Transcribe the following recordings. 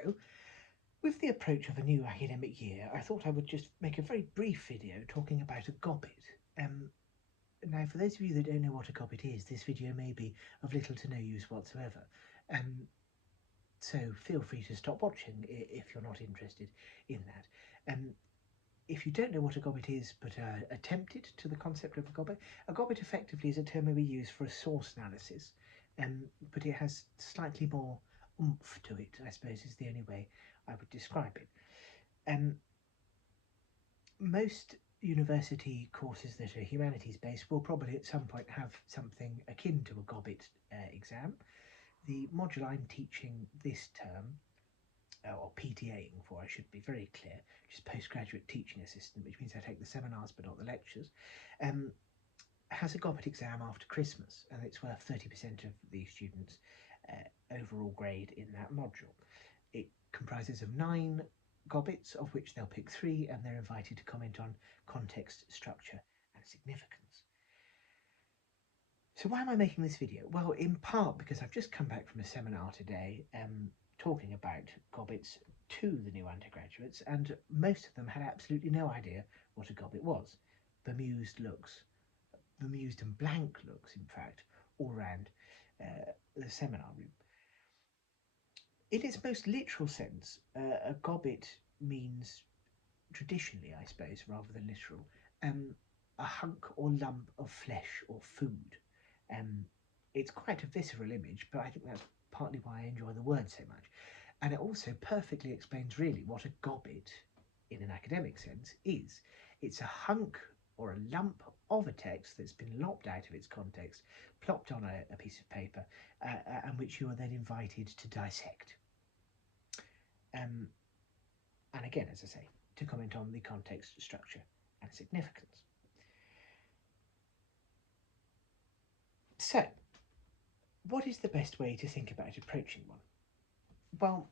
Hello. With the approach of a new academic year, I thought I would just make a very brief video talking about a gobbet. Um, Now, for those of you that don't know what a gobbet is, this video may be of little to no use whatsoever. Um, so feel free to stop watching if you're not interested in that. If you don't know what a gobbet is, but are tempted to the concept of a gobbet effectively is a term we use for a source analysis, but it has slightly more oomph to it, I suppose is the only way I would describe it. Um, Most university courses that are humanities based will probably at some point have something akin to a gobbet exam. The module I'm teaching this term, or PTAing for, I should be very clear, which is postgraduate teaching assistant, which means I take the seminars but not the lectures, um, has a gobbet exam after Christmas, and it's worth 30% of the students' overall grade in that module. It comprises of 9 gobbets, of which they'll pick 3, and they're invited to comment on context, structure, and significance. So why am I making this video? Well, in part because I've just come back from a seminar today talking about gobbets to the new undergraduates, and most of them had absolutely no idea what a gobbet was. Bemused looks, bemused and blank looks, in fact, all around the seminar room. In its most literal sense, a gobbet means, traditionally I suppose, rather than literal, a hunk or lump of flesh or food. Um, it's quite a visceral image, but I think that's partly why I enjoy the word so much. And it also perfectly explains really what a gobbet, in an academic sense, is. It's a hunk or a lump of a text that's been lopped out of its context, plopped on a piece of paper, and which you are then invited to dissect. And again, as I say, to comment on the context, structure, and significance. So, what is the best way to think about approaching one? Well,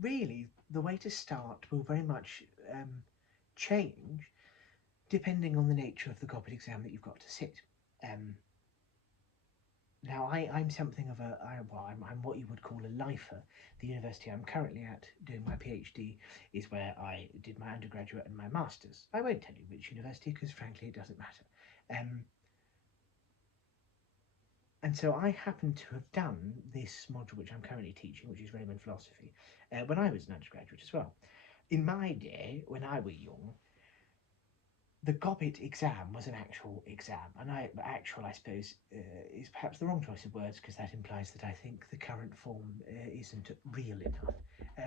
really, the way to start will very much change depending on the nature of the gobbet exam that you've got to sit. Now, I'm something of I'm what you would call a lifer. The university I'm currently at doing my PhD is where I did my undergraduate and my master's. I won't tell you which university because frankly it doesn't matter. And so I happen to have done this module which I'm currently teaching, which is Roman philosophy, when I was an undergraduate as well. In my day, when I was young, the gobbet exam was an actual exam, and actual, I suppose, is perhaps the wrong choice of words because that implies that I think the current form isn't real enough,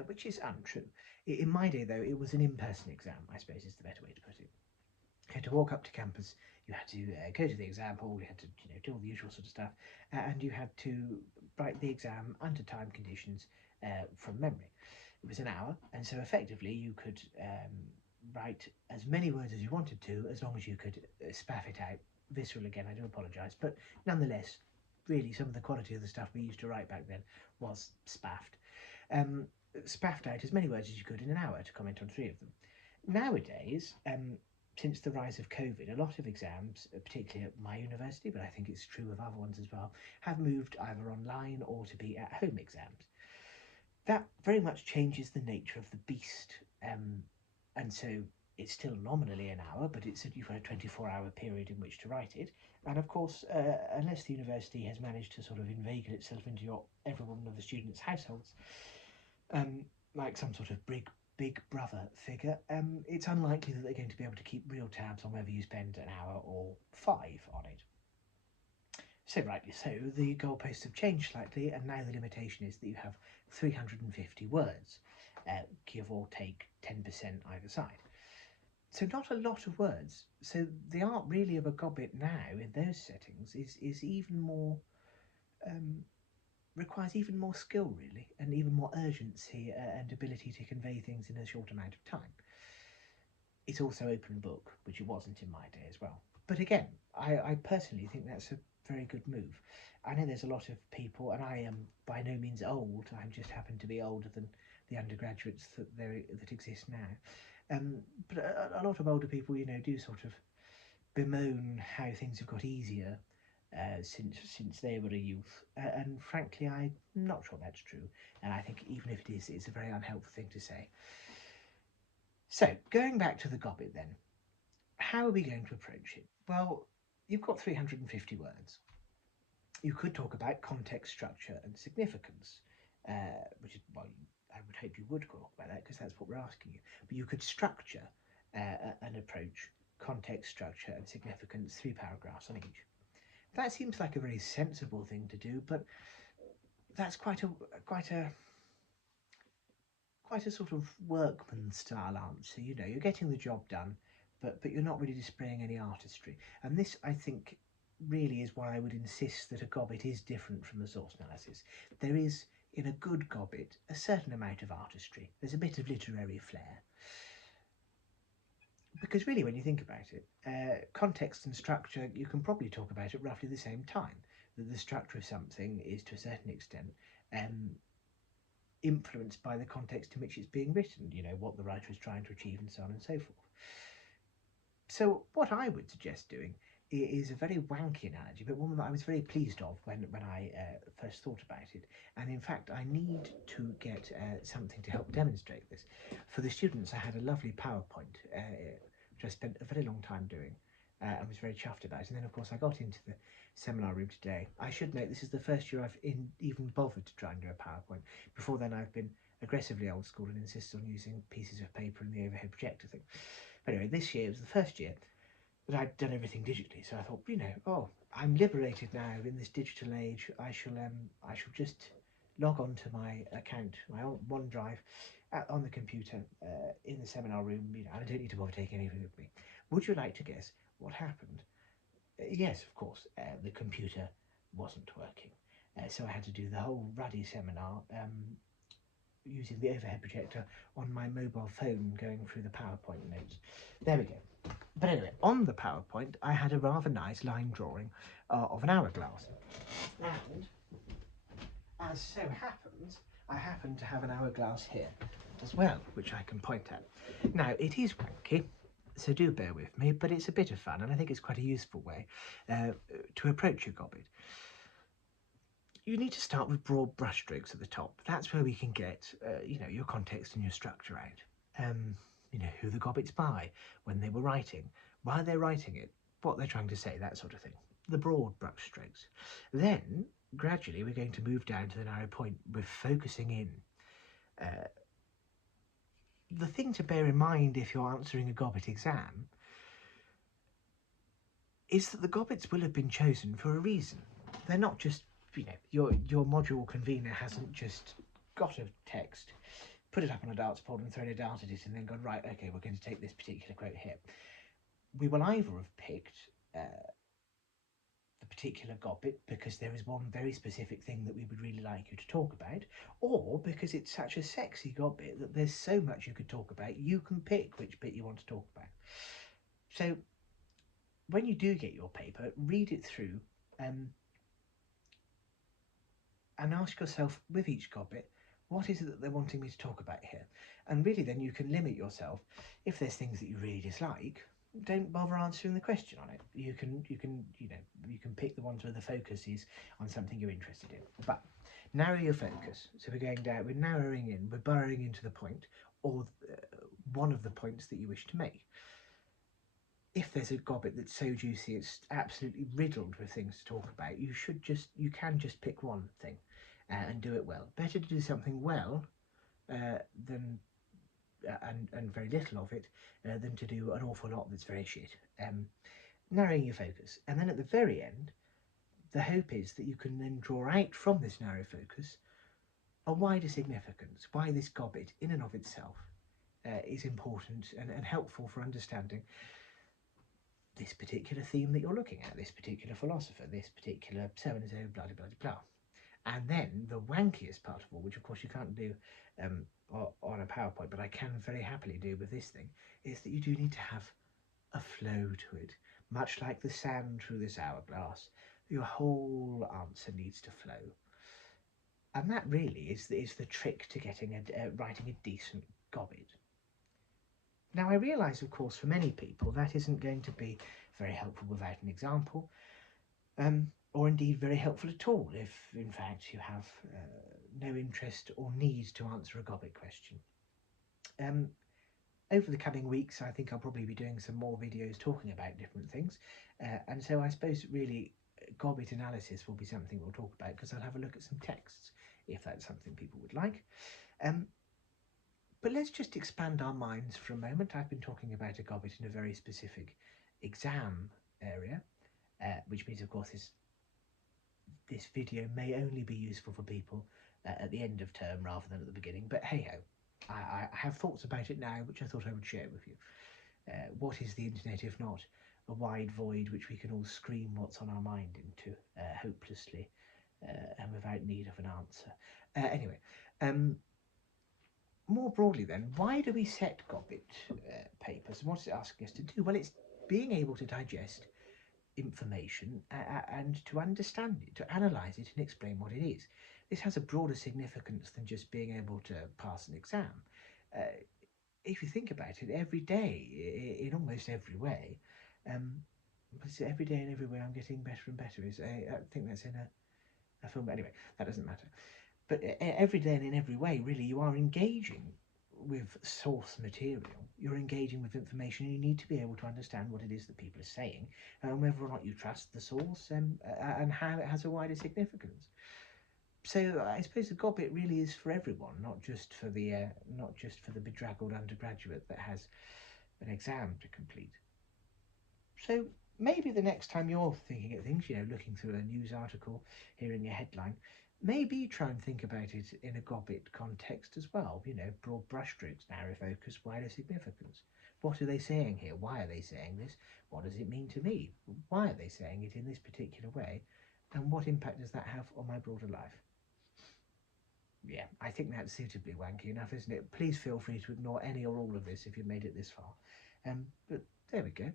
which is untrue. In my day, though, it was an in-person exam, I suppose is the better way to put it. You had to walk up to campus, you had to go to the exam hall, you had to do all the usual sort of stuff, and you had to write the exam under time conditions from memory. It was an hour, and so effectively you could write as many words as you wanted to, as long as you could spaff it out. Visceral again, I do apologise, but nonetheless, really some of the quality of the stuff we used to write back then was spaffed. Spaffed out as many words as you could in an hour to comment on 3 of them. Nowadays, since the rise of COVID, a lot of exams, particularly at my university, but I think it's true of other ones as well, have moved either online or to be at-home exams. That very much changes the nature of the beast, and so it's still nominally an hour, but you've got a 24-hour period in which to write it. And of course, unless the university has managed to sort of inveigle itself into every one of the students' households, like some sort of big brother figure, it's unlikely that they're going to be able to keep real tabs on whether you spend an hour or 5 on it. So rightly so, the goalposts have changed slightly, and now the limitation is that you have 350 words, give or take 10% either side. So not a lot of words. So the art really of a gobbet now in those settings is even more requires even more skill really, and even more urgency and ability to convey things in a short amount of time. It's also open book, which it wasn't in my day as well. But again, I personally think that's a very good move. I know there's a lot of people, and I am by no means old, I just happen to be older than the undergraduates that exist now. But a lot of older people, do sort of bemoan how things have got easier since they were a youth, and frankly, I'm not sure that's true. And I think even if it is, it's a very unhelpful thing to say. So going back to the Gobbet then, how are we going to approach it? Well, you've got 350 words. You could talk about context, structure, and significance, which is, well, I would hope you would talk about that because that's what we're asking you. But you could structure an approach, context, structure, and significance, 3 paragraphs on each. That seems like a very sensible thing to do, but that's quite a sort of workman style answer. You know, you're getting the job done, but you're not really displaying any artistry. And this, I think, really is why I would insist that a gobbet is different from the source analysis. There is, in a good gobbet, a certain amount of artistry. There's a bit of literary flair. Because really, when you think about it, context and structure, you can probably talk about at roughly the same time. That the structure of something is, to a certain extent, influenced by the context in which it's being written, you know, what the writer is trying to achieve and so on and so forth. So what I would suggest doing is a very wanky analogy, but one that I was very pleased of when I first thought about it. And in fact, I need to get something to help demonstrate this. For the students, I had a lovely PowerPoint, which I spent a very long time doing. And was very chuffed about. And then, of course, I got into the seminar room today. I should note this is the first year I've even bothered to try and do a PowerPoint. Before then, I've been aggressively old school and insist on using pieces of paper and the overhead projector thing. But anyway, this year was the first year that I'd done everything digitally. So I thought, you know, oh, I'm liberated now in this digital age. I shall just log on to my account, my OneDrive, on the computer in the seminar room. You know, I don't need to bother taking anything with me. Would you like to guess what happened? Yes, of course, the computer wasn't working. So I had to do the whole ruddy seminar using the overhead projector on my mobile phone, going through the PowerPoint notes. There we go. But anyway, on the PowerPoint, I had a rather nice line drawing of an hourglass. And as so happens, I happen to have an hourglass here as well, which I can point at. Now, it is wanky, so do bear with me, but it's a bit of fun, and I think it's quite a useful way to approach your gobbet. You need to start with broad brushstrokes at the top. That's where we can get, you know, your context and your structure out. You know, who the gobbet's by, when they were writing, why they're writing it, what they're trying to say, that sort of thing. The broad brushstrokes. Then, gradually, we're going to move down to the narrow point. We're focusing in. The thing to bear in mind if you're answering a gobbet exam is that the gobbets will have been chosen for a reason. They're not just, you know, your module convener hasn't just got a text, put it up on a darts board and thrown a dart at it and then gone, right, okay, we're going to take this particular quote here. We will either have picked the particular gobbet because there is one very specific thing that we would really like you to talk about, or because it's such a sexy gobbet that there's so much you could talk about, you can pick which bit you want to talk about. So when you do get your paper, read it through and ask yourself with each gobbet, what is it that they're wanting me to talk about here? And really then you can limit yourself. If there's things that you really dislike, don't bother answering the question on it. You can pick the ones where the focus is on something you're interested in. But narrow your focus. So we're going down, we're narrowing in, we're burrowing into the point, or one of the points that you wish to make. If there's a gobbet that's so juicy it's absolutely riddled with things to talk about, you can just pick one thing and do it well. Better to do something well than and very little of it than to do an awful lot that's very shit. Narrowing your focus, and then at the very end, the hope is that you can then draw out from this narrow focus a wider significance, why this gobbet in and of itself is important and helpful for understanding this particular theme that you're looking at, this particular philosopher, this particular so-and-so, blah, blah, blah, blah. And then the wankiest part of all, which of course you can't do on a PowerPoint, but I can very happily do with this thing, is that you do need to have a flow to it. Much like the sand through this hourglass, your whole answer needs to flow. And that really is the trick to getting writing a decent gobbet. Now, I realise, of course, for many people that isn't going to be very helpful without an example. or indeed very helpful at all if, in fact, you have no interest or need to answer a Gobbet question. Over the coming weeks, I think I'll probably be doing some more videos talking about different things, and so I suppose really Gobbet analysis will be something we'll talk about, because I'll have a look at some texts if that's something people would like. But let's just expand our minds for a moment. I've been talking about a Gobbet in a very specific exam area, which means, of course, this video may only be useful for people at the end of term rather than at the beginning, but hey-ho. I have thoughts about it now, which I thought I would share with you. What is the internet if not a wide void which we can all scream what's on our mind into hopelessly and without need of an answer? Anyway, more broadly then, why do we set Gobbet papers, and what is it asking us to do? Well, it's being able to digest information and to understand it, to analyse it and explain what it is. This has a broader significance than just being able to pass an exam. If you think about it, every day, in almost every way, every day in every way I'm getting better and better. I think that's in a film, but anyway, that doesn't matter. But every day and in every way, really, you are engaging with source material. You're engaging with information, and you need to be able to understand what it is that people are saying, and whether or not you trust the source, and how it has a wider significance. So I suppose the Gobbet really is for everyone, not just for the bedraggled undergraduate that has an exam to complete. So maybe the next time you're thinking of things, looking through a news article, hearing a headline, maybe try and think about it in a Gobbet context as well. Broad brushstrokes, narrow focus, wider significance. What are they saying here? Why are they saying this? What does it mean to me? Why are they saying it in this particular way? And what impact does that have on my broader life? Yeah, I think that's suitably wanky enough, isn't it? Please feel free to ignore any or all of this if you've made it this far. But there we go.